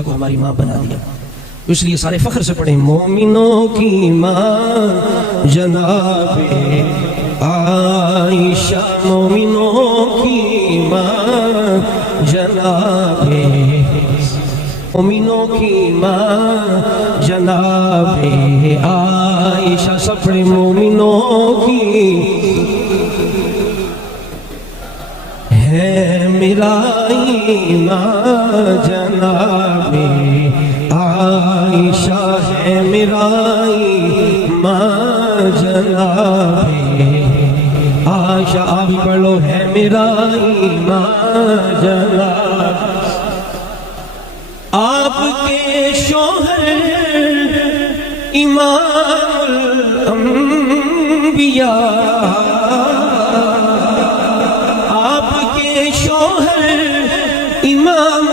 کو ہماری ماں بنا دیا، اس لیے سارے فخر سے پڑھیں مومنوں کی ماں جناب عائشہ، مومنوں کی ماں جناب، مومنوں کی ماں جناب عائشہ، سب پڑھیں مومنوں کی ہے میرا ایمان جناب عائشہ، ہے میرا ایمان جناب عائشہ، آپ بھی پڑھ لو ہے میرا ایمان جناب، آپ کے شوہر امام الانبیاء، امام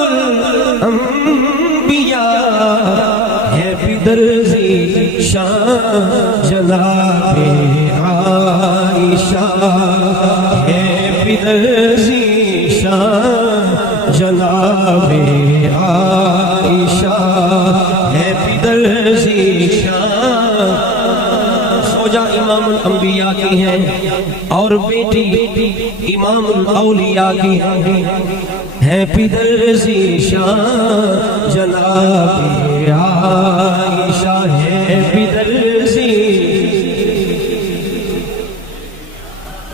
الانبیاء ہے پدر ذیشان جناب عائشہ، ہے پدر ذیشان جناب عائشہ، ہے پدر ذیشان، زوجہ امام الانبیاء کی ہے اور بیٹی امام الاولیاء کی ہے پدر ذیشان جناب عائشہ، ہے پدر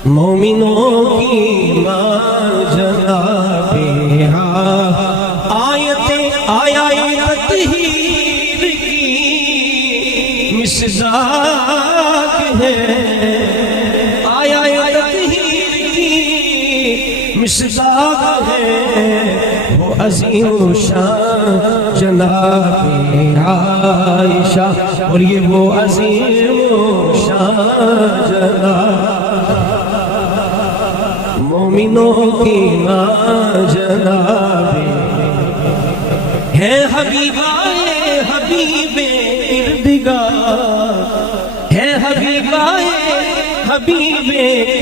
مومنوں کی ماں جناب آیت تطہیر کی مصداق ہے، آیت تطہیر کی مصداق ہے، وہ عظیم شان جناب عائشہ، اور یہ وہ عظیم شان جناب مومنوں کی ماں جناب ہے، حبیبائے حبیب کردگار ہے، حبیبائے حبیب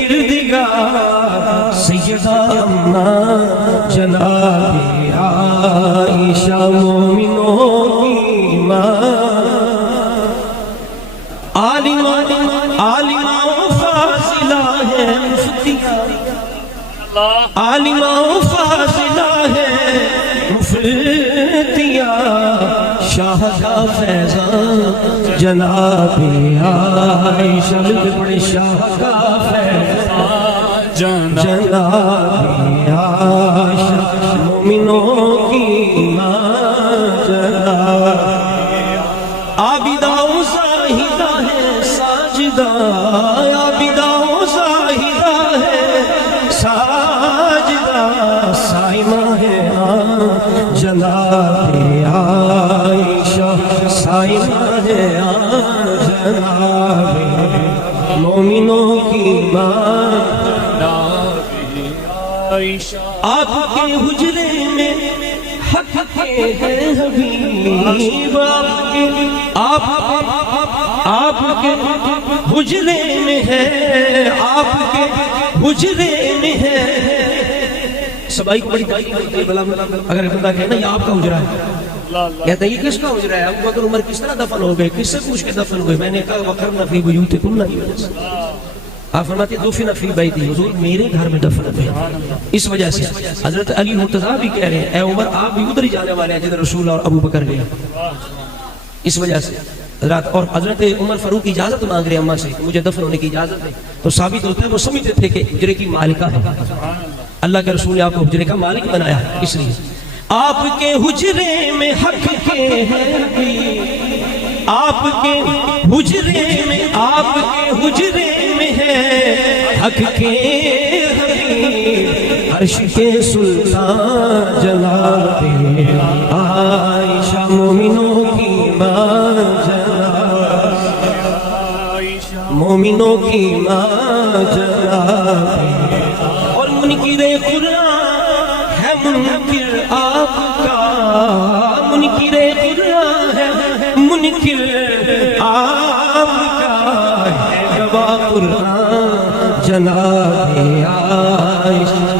کردگار سیدہ اماں جناب عائشہ، مومنوں کی ماں، عالمہ و فاضلہ ہے، عالمہ و فاضلہ ہے مفتیہ، شاہ کا فیضان جناب عائشہ، بڑے شاہ کا فیضان جناب عائشہ، مومنوں کی ماں جناب عابدہ و زاہدہ ہے ساجدہ، عابدہ و زاہدہ ہے ساجدہ، سائمہ ہے جناب عائشہ، سائمہ ہے جناب مومنوں کی ماں عائشہ، آپ کے حجرے میں حق کے ہیں حبیب، آپ کے حجرے میں ہے، آپ کے حجرے میں ہے، سبائی کو بڑی تعریف کرتی ہے، اگر بندہ کہنا یہ آپ کا حجرہ ہے، کہتا ہے یہ کس کا حجرہ ہے، ابو بکر عمر کس طرح دفن ہو گئے، کس سے پوچھ کے دفن ہوئے، میں نے کہا وقرنا فی بیوتکن کی وجہ سے، آپ فرماتے ہیں دفن فی بیتی، حضور میرے گھر میں دفن ہوئے، اس وجہ سے حضرت علی مرتضیٰ بھی کہہ رہے ہیں اے عمر آپ بھی ادھر ہی جانے والے ہیں جدھر رسول اور ابو بکر گئے، اس وجہ سے حضرت، اور حضرت عمر فاروق اجازت مانگ رہے اماں سے مجھے دفن ہونے کی اجازت ہے، تو ثابت ہوتا ہے وہ سمجھتے تھے کہ حجرے کی مالکہ ہے، اللہ کے رسول نے آپ کو حجرے کا مالک بنایا ہے، اس لیے آپ کے حجرے میں حق کے ہیں، آپ کے حجرے میں، آپ کے حجرے میں ہے حق کے حبیب، عرش کے سلطان جناب عائشہ، مومنوں کی ماں جناب مومنوں کی ماں جناب، اور منکر قرآن ہے منکر آپ کا، منکر قرآن ہے منکر آپ کا، ہے گواہ قرآن جناب عائشہ،